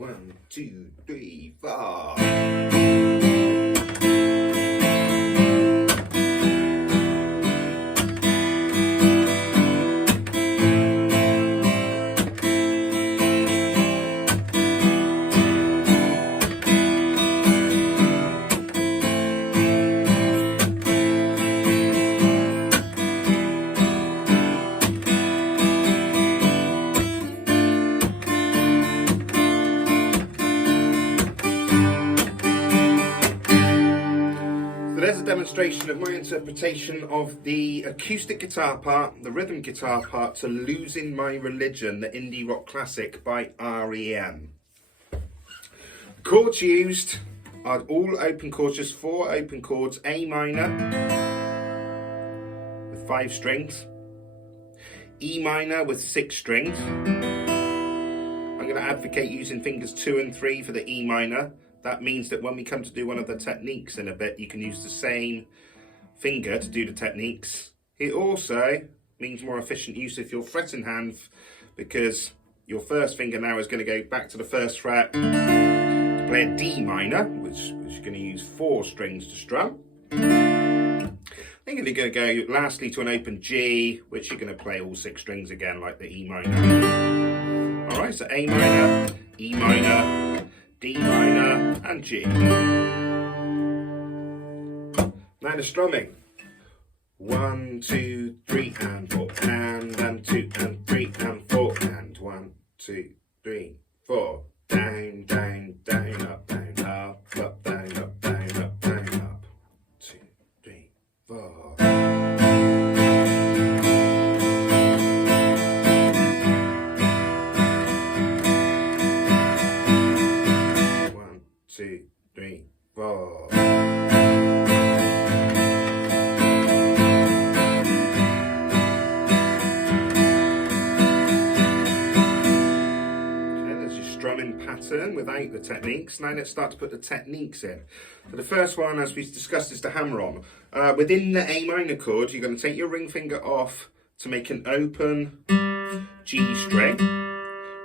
1, 2, 3, 4. There's a demonstration of my interpretation of the acoustic guitar part, the rhythm guitar part to Losing My Religion, the indie rock classic by R.E.M. The chords used are all open chords, just 4 open chords: A minor with 5 strings, E minor with 6 strings. I'm going to advocate using fingers 2 and 3 for the E minor. That means that when we come to do one of the techniques in a bit, you can use the same finger to do the techniques. It also means more efficient use of your fretting hand, because your first finger now is going to go back to the first fret to play a D minor, which you're going to use 4 strings to strum. Then you're going to go lastly to an open G, which you're going to play all 6 strings again like the E minor. Alright, so A minor, E minor, D minor and G. Now the strumming. 1, 2, 3 and 4 and 2 and 3 and 4 and 1, 2, 3, 4. Down, down, down, up, down, up, down, up, down, up, down, up. 2, 3, 4. Two, three, 4. Okay, there's your strumming pattern without the techniques. Now let's start to put the techniques in. So the first one, as we discussed, is the hammer-on. Within the A minor chord, you're going to take your ring finger off to make an open G string,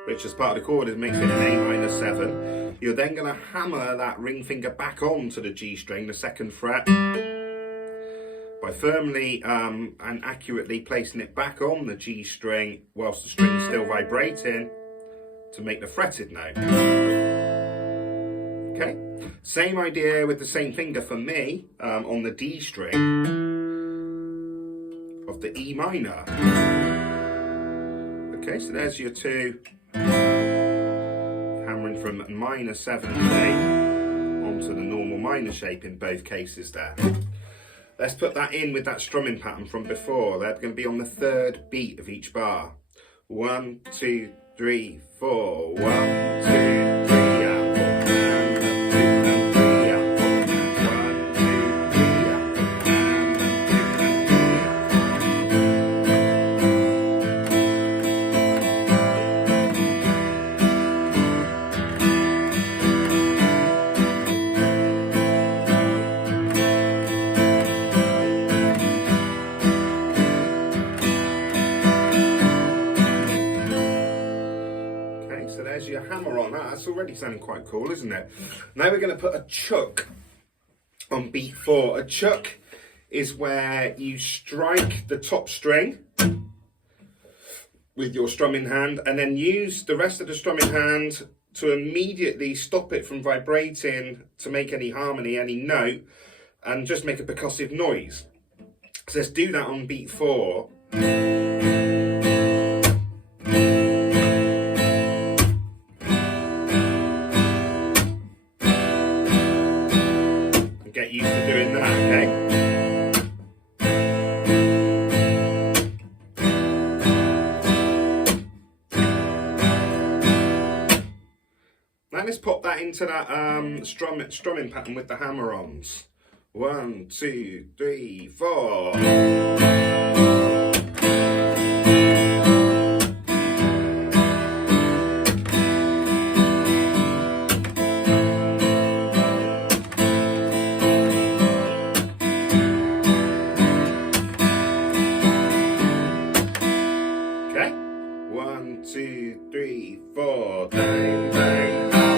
which as part of the chord, it makes it an A minor 7. You're then going to hammer that ring finger back onto the G string, the 2nd fret, by firmly and accurately placing it back on the G string whilst the string is still vibrating to make the fretted note. Okay, same idea with the same finger for me on the D string of the E minor. Okay, so there's your 2. Hammering from minor 7 shape onto the normal minor shape in both cases there. Let's put that in with that strumming pattern from before. They're going to be on the 3rd beat of each bar. 1, 2, 3, 4. 1, 2, 3 and 4. So there's your hammer on. That's already sounding quite cool, isn't it? Now we're going to put a chuck on beat 4. A chuck is where you strike the top string with your strumming hand and then use the rest of the strumming hand to immediately stop it from vibrating to make any harmony, any note, and just make a percussive noise. So let's do that on beat 4. Get used to doing that, okay? Now let's pop that into that strumming pattern with the hammer-ons. 1, 2, 3, 4. Okay, 1, 2, 3, 4. Down, down, up.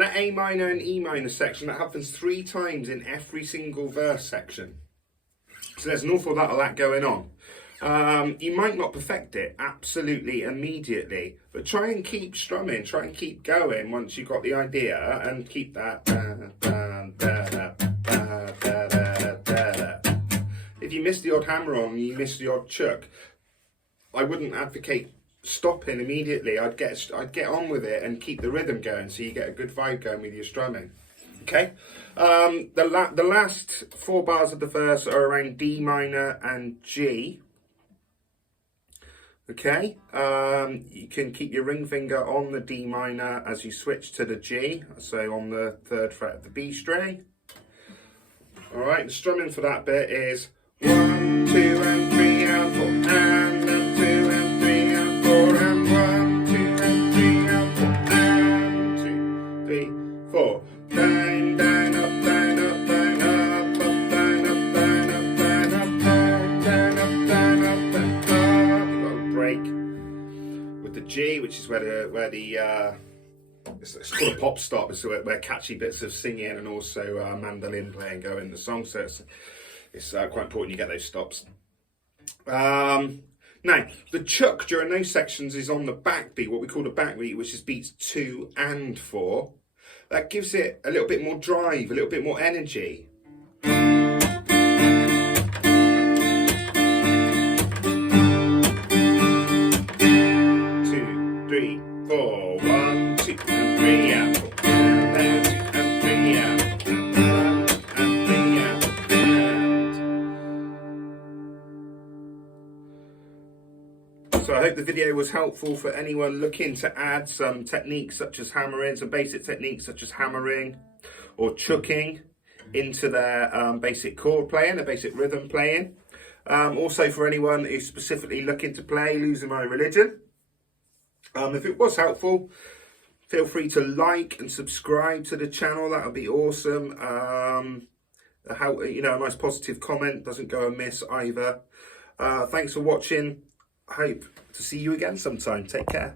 that A minor and E minor section, that happens 3 times in every single verse section. So there's an awful lot of that going on. You might not perfect it absolutely immediately, but try and keep strumming, try and keep going once you've got the idea, and keep that. If you miss the odd hammer on, you miss the odd chuck, I wouldn't advocate stopping immediately. I'd get on with it and keep the rhythm going, so you get a good vibe going with your strumming. Okay, the last 4 bars of the verse are around D minor and G. Okay, you can keep your ring finger on the D minor as you switch to the G, so on the 3rd fret of the B string. All right, the strumming for that bit is 1, 2 and 3 and 4, and then 2 and 3 and 4, and 1, 2 and 3 and 4, and 2, 3, 4. Down, down, up, down, up, down, up, up, down, up, down, up, down, up, down, down, up, down, up, down, up. You've got a break with the G, which is where the it's called a pop stop. It's where catchy bits of singing and also mandolin playing go in the song. So it's quite important you get those stops. Now, the chuck during those sections is on the backbeat, what we call the backbeat, which is beats 2 and 4. That gives it a little bit more drive, a little bit more energy. 2, 3, 4, 1, 2 and 3 and 4, and then 2 and 3 and 4, and 1 and 3 and 4. So I hope the video was helpful for anyone looking to add some techniques such as hammering, some basic techniques such as hammering or chucking into their basic chord playing, their basic rhythm playing. Also for anyone who's specifically looking to play Losing My Religion. If it was helpful, feel free to like and subscribe to the channel. That would be awesome. A nice positive comment doesn't go amiss either. Thanks for watching. I hope to see you again sometime. Take care.